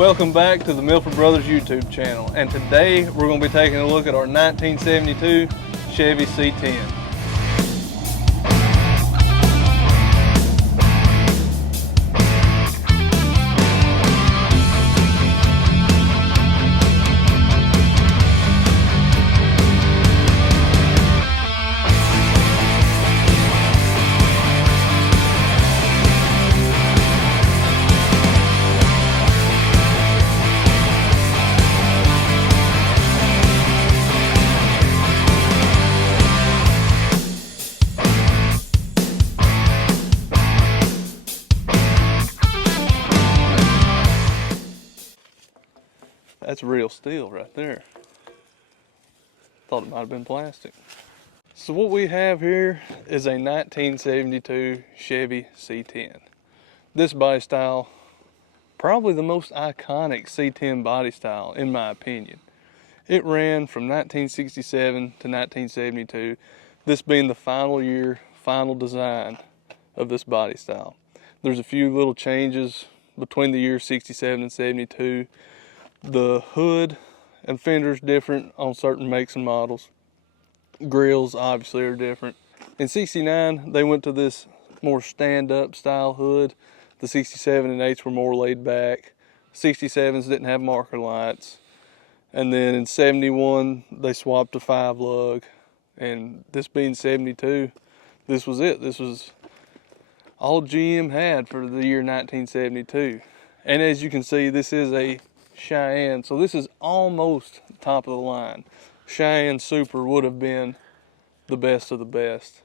Welcome back to the Milford Brothers YouTube channel, and today we're going to be taking a look at our 1972 Chevy C10. That's real steel right there. Thought it might have been plastic. So what we have here is a 1972 Chevy C10. This body style, probably the most iconic C10 body style in my opinion. It ran from 1967 to 1972, this being the final year, final design of this body style. There's a few little changes between the years 67 and 72. The hood and fenders different on certain makes and models. Grills obviously are different. In 69, they went to this more stand-up style hood. The 67 and 8s were more laid back. 67s didn't have marker lights. And then in 71, they swapped to 5-lug. And this being 72, this was it. This was all GM had for the year 1972. And as you can see, this is a Cheyenne, so this is almost top of the line. Cheyenne Super would have been the best of the best.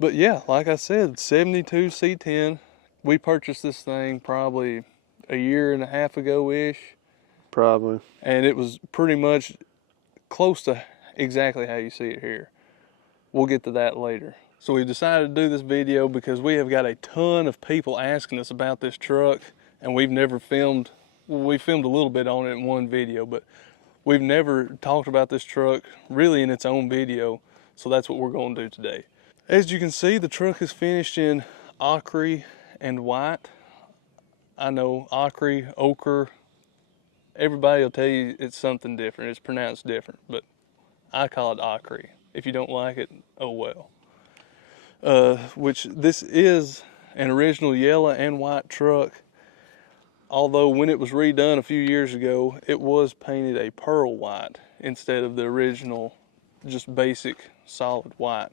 But yeah, like I said, 72 C10. We purchased this thing probably a year and a half ago-ish. Probably. And it was pretty much close to exactly how you see it here. We'll get to that later. So we decided to do this video because we have got a ton of people asking us about this truck, and we've never filmed. Well, we filmed a little bit on it in one video, but we've never talked about this truck really in its own video, so that's what we're going to do today. As you can see, the truck is finished in ochre and white. I know ochre, everybody will tell you it's something different. It's pronounced different, but I call it ochre. If you don't like it, oh well. Which this is an original yellow and white truck. Although when it was redone a few years ago, it was painted a pearl white instead of the original, just basic solid white,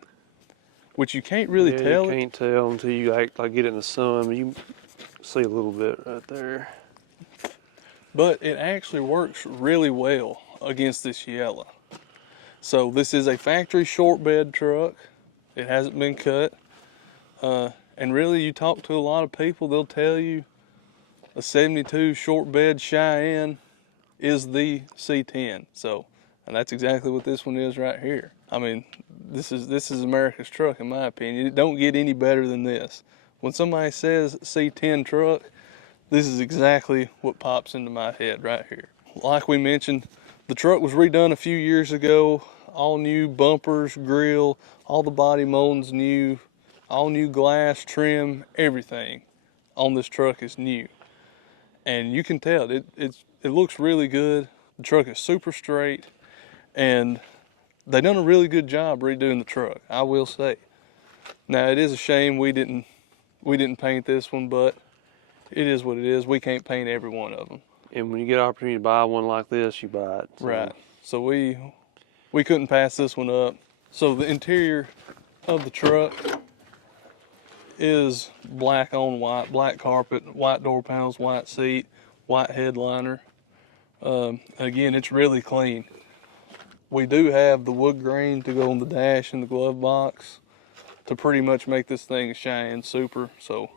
which you can't really tell. You can't tell until you like get it in the sun. You see a little bit right there. But it actually works really well against this yellow. So this is a factory short bed truck. It hasn't been cut. And really, you talk to a lot of people, they'll tell you a 72 short bed Cheyenne is the C10. So, and that's exactly what this one is right here. I mean, this is America's truck in my opinion. It don't get any better than this. When somebody says C10 truck, this is exactly what pops into my head right here. Like we mentioned, the truck was redone a few years ago. All new bumpers, grill, all the body moldings new, all new glass, trim, everything on this truck is new. And you can tell it looks really good. The truck is super straight, and they done a really good job redoing the truck, I will say. Now it is a shame we didn't paint this one, but it is what it is. We can't paint every one of them. And when you get an opportunity to buy one like this, you buy it. So. Right. So we couldn't pass this one up. So the interior of the truck is black on white, black carpet, white door panels, white seat, white headliner. Again, it's really clean. We do have the wood grain to go on the dash and the glove box to pretty much make this thing a Cheyenne Super. So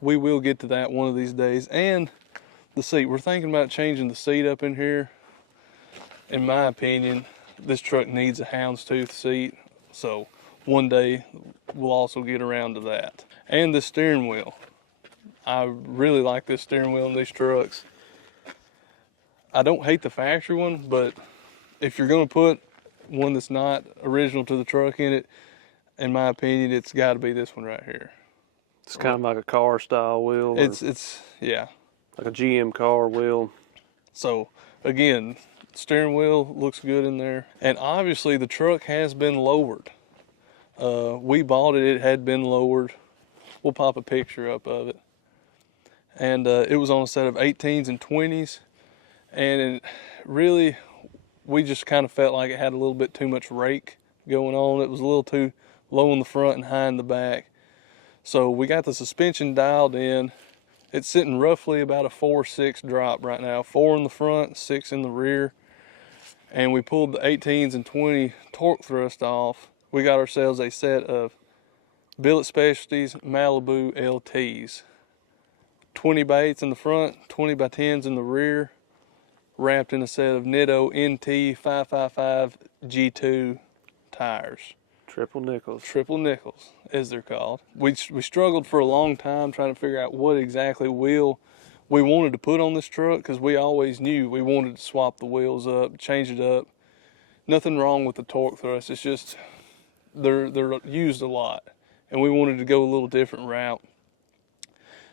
we will get to that one of these days. And the seat, we're thinking about changing the seat up in here. In my opinion, this truck needs a houndstooth seat. So one day we'll also get around to that. And the steering wheel. I really like this steering wheel in these trucks. I don't hate the factory one, but if you're going to put one that's not original to the truck in it, in my opinion, it's got to be this one right here. It's kind of like a car style wheel. It's yeah. Like a GM car wheel. So again, steering wheel looks good in there. And obviously the truck has been lowered. We bought it, it had been lowered. We'll pop a picture up of it. And it was on a set of 18s and 20s. And really, we just kind of felt like it had a little bit too much rake going on. It was a little too low in the front and high in the back. So we got the suspension dialed in. It's sitting roughly about a 4-6 drop right now. 4 in the front, 6 in the rear. And we pulled the 18s and 20 torque thrust off. We got ourselves a set of Billet Specialties Malibu LTs. 20 by 8s in the front, 20 by 10s in the rear, wrapped in a set of Nitto NT 555 G2 tires. Triple nickels. Triple nickels, as they're called. We struggled for a long time trying to figure out what exactly wheel we wanted to put on this truck, because we always knew we wanted to swap the wheels up, change it up. Nothing wrong with the torque thrust, it's just they're used a lot, and we wanted to go a little different route.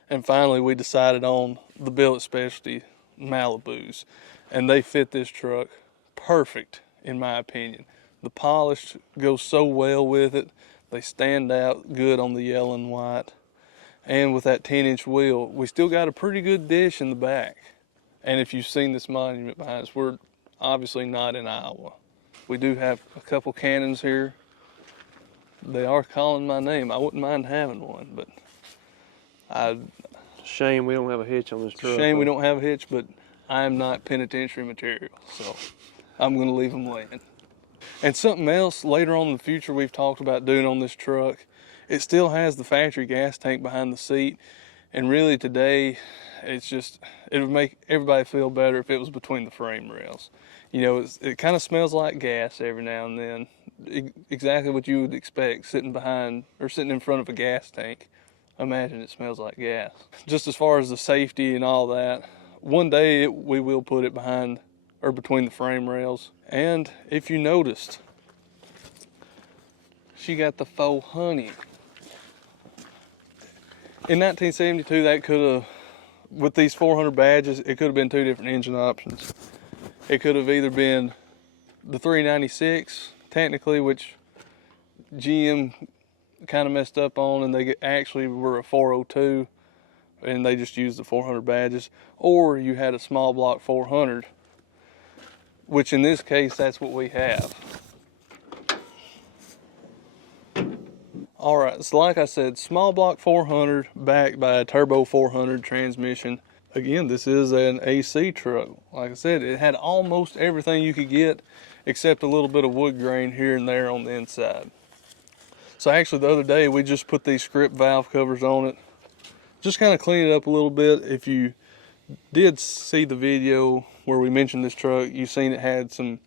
And finally we decided on the Billet Specialty Malibus, and they fit this truck perfect in my opinion. The polish goes so well with it. They stand out good on the yellow and white. And with that 10-inch wheel, we still got a pretty good dish in the back. And if you've seen this monument behind us, we're obviously not in Iowa. We do have a couple cannons here. They are calling my name. I wouldn't mind having one, but Shame we don't have a hitch on this truck. Shame we don't have a hitch, but I'm not penitentiary material, so I'm gonna leave them laying. And something else later on in the future we've talked about doing on this truck, it still has the factory gas tank behind the seat. And really today, it's just, it would make everybody feel better if it was between the frame rails. You know, it kind of smells like gas every now and then. Exactly what you would expect sitting behind or sitting in front of a gas tank. Imagine it smells like gas. Just as far as the safety and all that, one day we will put it behind or between the frame rails. And if you noticed, she got the faux honey. In 1972, that could have, with these 400 badges, it could have been two different engine options. It could have either been the 396, technically, which GM kind of messed up on, and they actually were a 402, and they just used the 400 badges. Or you had a small block 400, which in this case, that's what we have. All right, so like I said, small block 400 backed by a turbo 400 transmission. Again, this is an AC truck. Like I said, it had almost everything you could get except a little bit of wood grain here and there on the inside. So actually the other day we just put these script valve covers on it. Just kind of clean it up a little bit. If you did see the video where we mentioned this truck, you've seen it had some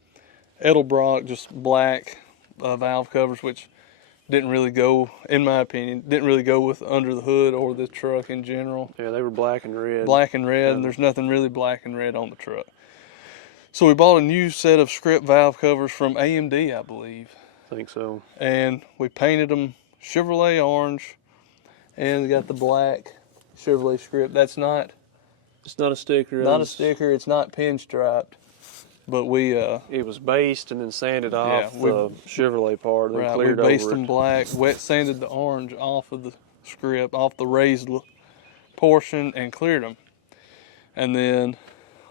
Edelbrock, just black valve covers, which didn't really go, in my opinion, didn't really go with under the hood or the truck in general. Yeah, they were black and red. Black and red, and there's nothing really black and red on the truck. So we bought a new set of script valve covers from AMD, I believe. I think so. And we painted them Chevrolet orange, and got the black Chevrolet script. That's not... It's not a sticker. Not a sticker, it's not pinstriped. But we it was based and then sanded off the Chevrolet part, and then cleared over it. We based them black, wet sanded the orange off of the script, off the raised portion, and cleared them. And then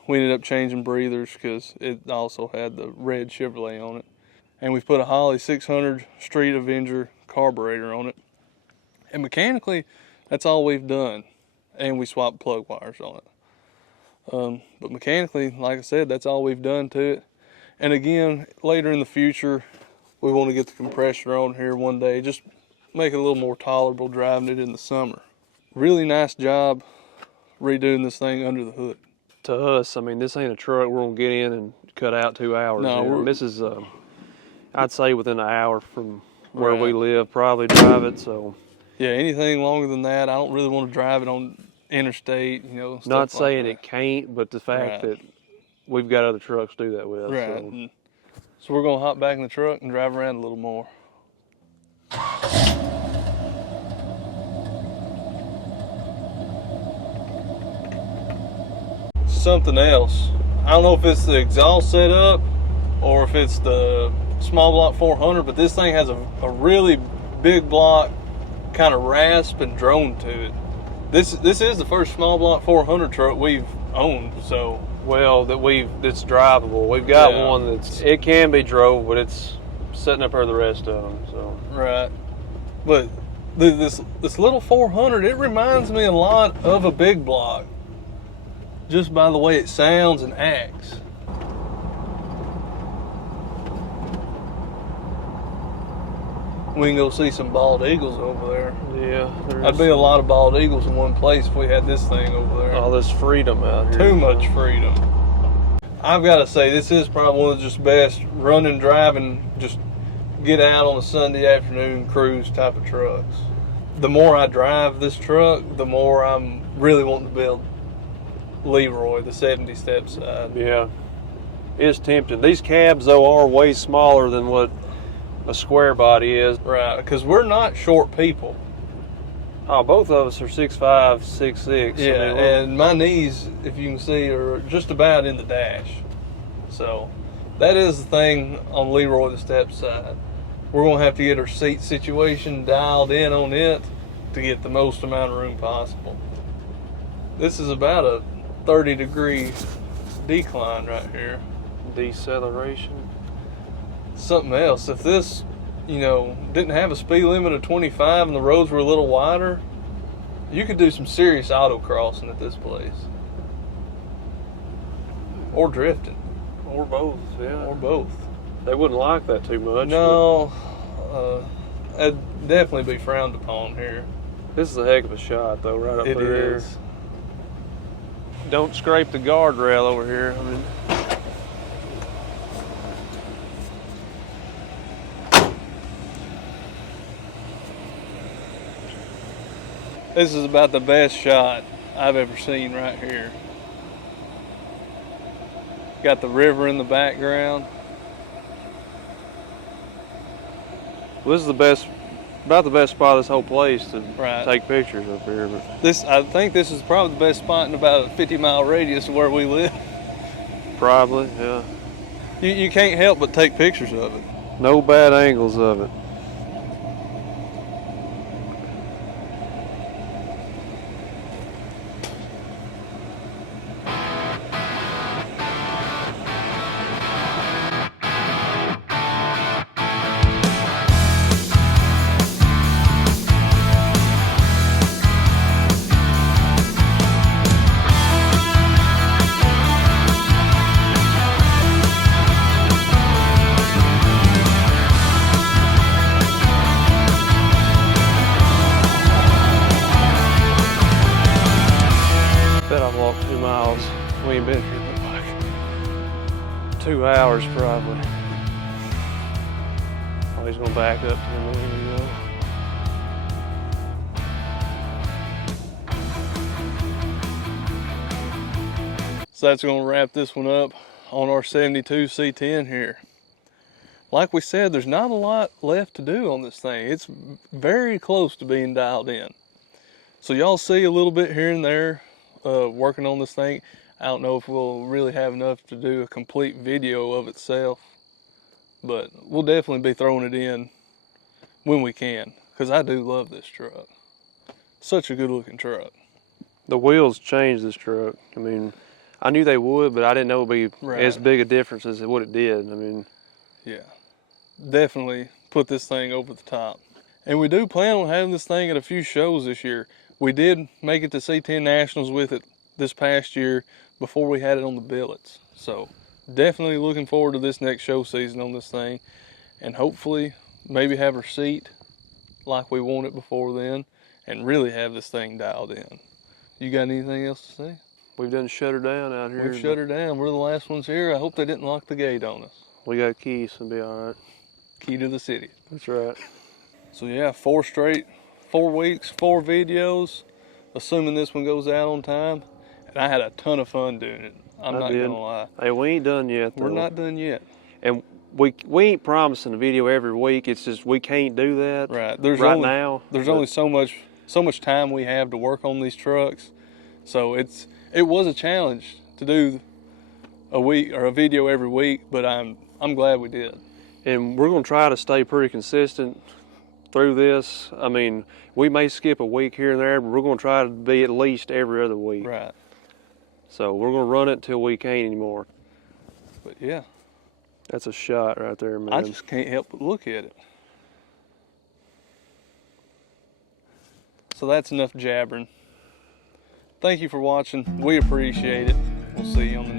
we ended up changing breathers because it also had the red Chevrolet on it. And we put a Holley 600 Street Avenger carburetor on it. And mechanically, that's all we've done. And we swapped plug wires on it. But mechanically, like I said, that's all we've done to it. And again, later in the future, we want to get the compressor on here one day, just make it a little more tolerable driving it in the summer. Really nice job redoing this thing under the hood. To us, I mean, this ain't a truck we're gonna get in and cut out 2 hours. No, this is, I'd say within an hour from where we live, probably drive it. So yeah, anything longer than that, I don't really want to drive it on interstate, you know. Not saying it can't, but the fact that we've got other trucks to do that with. Right. So we're gonna hop back in the truck and drive around a little more. something else. I don't know if it's the exhaust setup or if it's the small block 400, but this thing has a really big block kind of rasp and drone to it. This is the first small block 400 truck we've owned, so. Well, that's drivable. We've got one it can be drove, but it's setting up for the rest of them. So. Right, but this little 400, it reminds me a lot of a big block, just by the way it sounds and acts. We can go see some bald eagles over there. Yeah, I'd be a lot of bald eagles in one place if we had this thing over there. All this freedom out here. Too much freedom. I've got to say, this is probably one of the just best running, driving, just get out on a Sunday afternoon cruise type of trucks. The more I drive this truck, the more I'm really wanting to build Leroy, the 70 step side. Yeah, it's tempting. These cabs, though, are way smaller than what a square body is. Right, because we're not short people. Oh, both of us are 6'5", 6'6". Yeah, I mean, and my knees, if you can see, are just about in the dash. So that is the thing on Leroy the step side. We're going to have to get our seat situation dialed in on it to get the most amount of room possible. This is about a 30-degree decline right here. Deceleration. Something else, if this, didn't have a speed limit of 25 and the roads were a little wider, you could do some serious autocrossing at this place. Or drifting. Or both, yeah. Or both. They wouldn't like that too much. No, that'd definitely be frowned upon here. This is a heck of a shot, though, right up there. It is. Don't scrape the guardrail over here. I mean, this is about the best shot I've ever seen right here. Got the river in the background. well, this is about the best spot of this whole place to Right. take pictures up here. But I think this is probably the best spot in about a 50-mile radius of where we live. probably, yeah. You can't help but take pictures of it. No bad angles of it. Bet I've walked 2 miles. We ain't been here but like 2 hours probably. Oh, he's gonna back up to him. There we go. So that's going to wrap this one up on our 72 C10 here. Like we said, there's not a lot left to do on this thing. It's very close to being dialed in. So y'all see a little bit here and there working on this thing. I don't know if we'll really have enough to do a complete video of itself, but we'll definitely be throwing it in when we can, because I do love this truck. Such a good looking truck. The wheels changed this truck. I mean, I knew they would, but I didn't know it would be Right. as big a difference as what it did. I mean, Yeah, definitely put this thing over the top. And we do plan on having this thing at a few shows this year. We did make it to C10 Nationals with it this past year before we had it on the billets. So definitely looking forward to this next show season on this thing, and hopefully maybe have our seat like we want it before then, and really have this thing dialed in. You got anything else to say? we've done shut her down out here. We've shut her down. We're the last ones here. I hope they didn't lock the gate on us. We got keys, so it'll be all right. Key to the city. That's right. So yeah, 4 weeks, 4 videos, assuming this one goes out on time. And I had a ton of fun doing it. I'm not gonna lie. Hey, we ain't done yet, though. We're not done yet. And we ain't promising a video every week. It's just we can't do that Right. There's only so much time we have to work on these trucks. So it was a challenge to do a week or a video every week, but I'm glad we did. And we're going to try to stay pretty consistent through this. I mean, we may skip a week here and there, but we're going to try to be at least every other week. Right. So we're going to run it until we can't anymore. But yeah. That's a shot right there, man. I just can't help but look at it. So that's enough jabbering. Thank you for watching. We appreciate it. We'll see you on the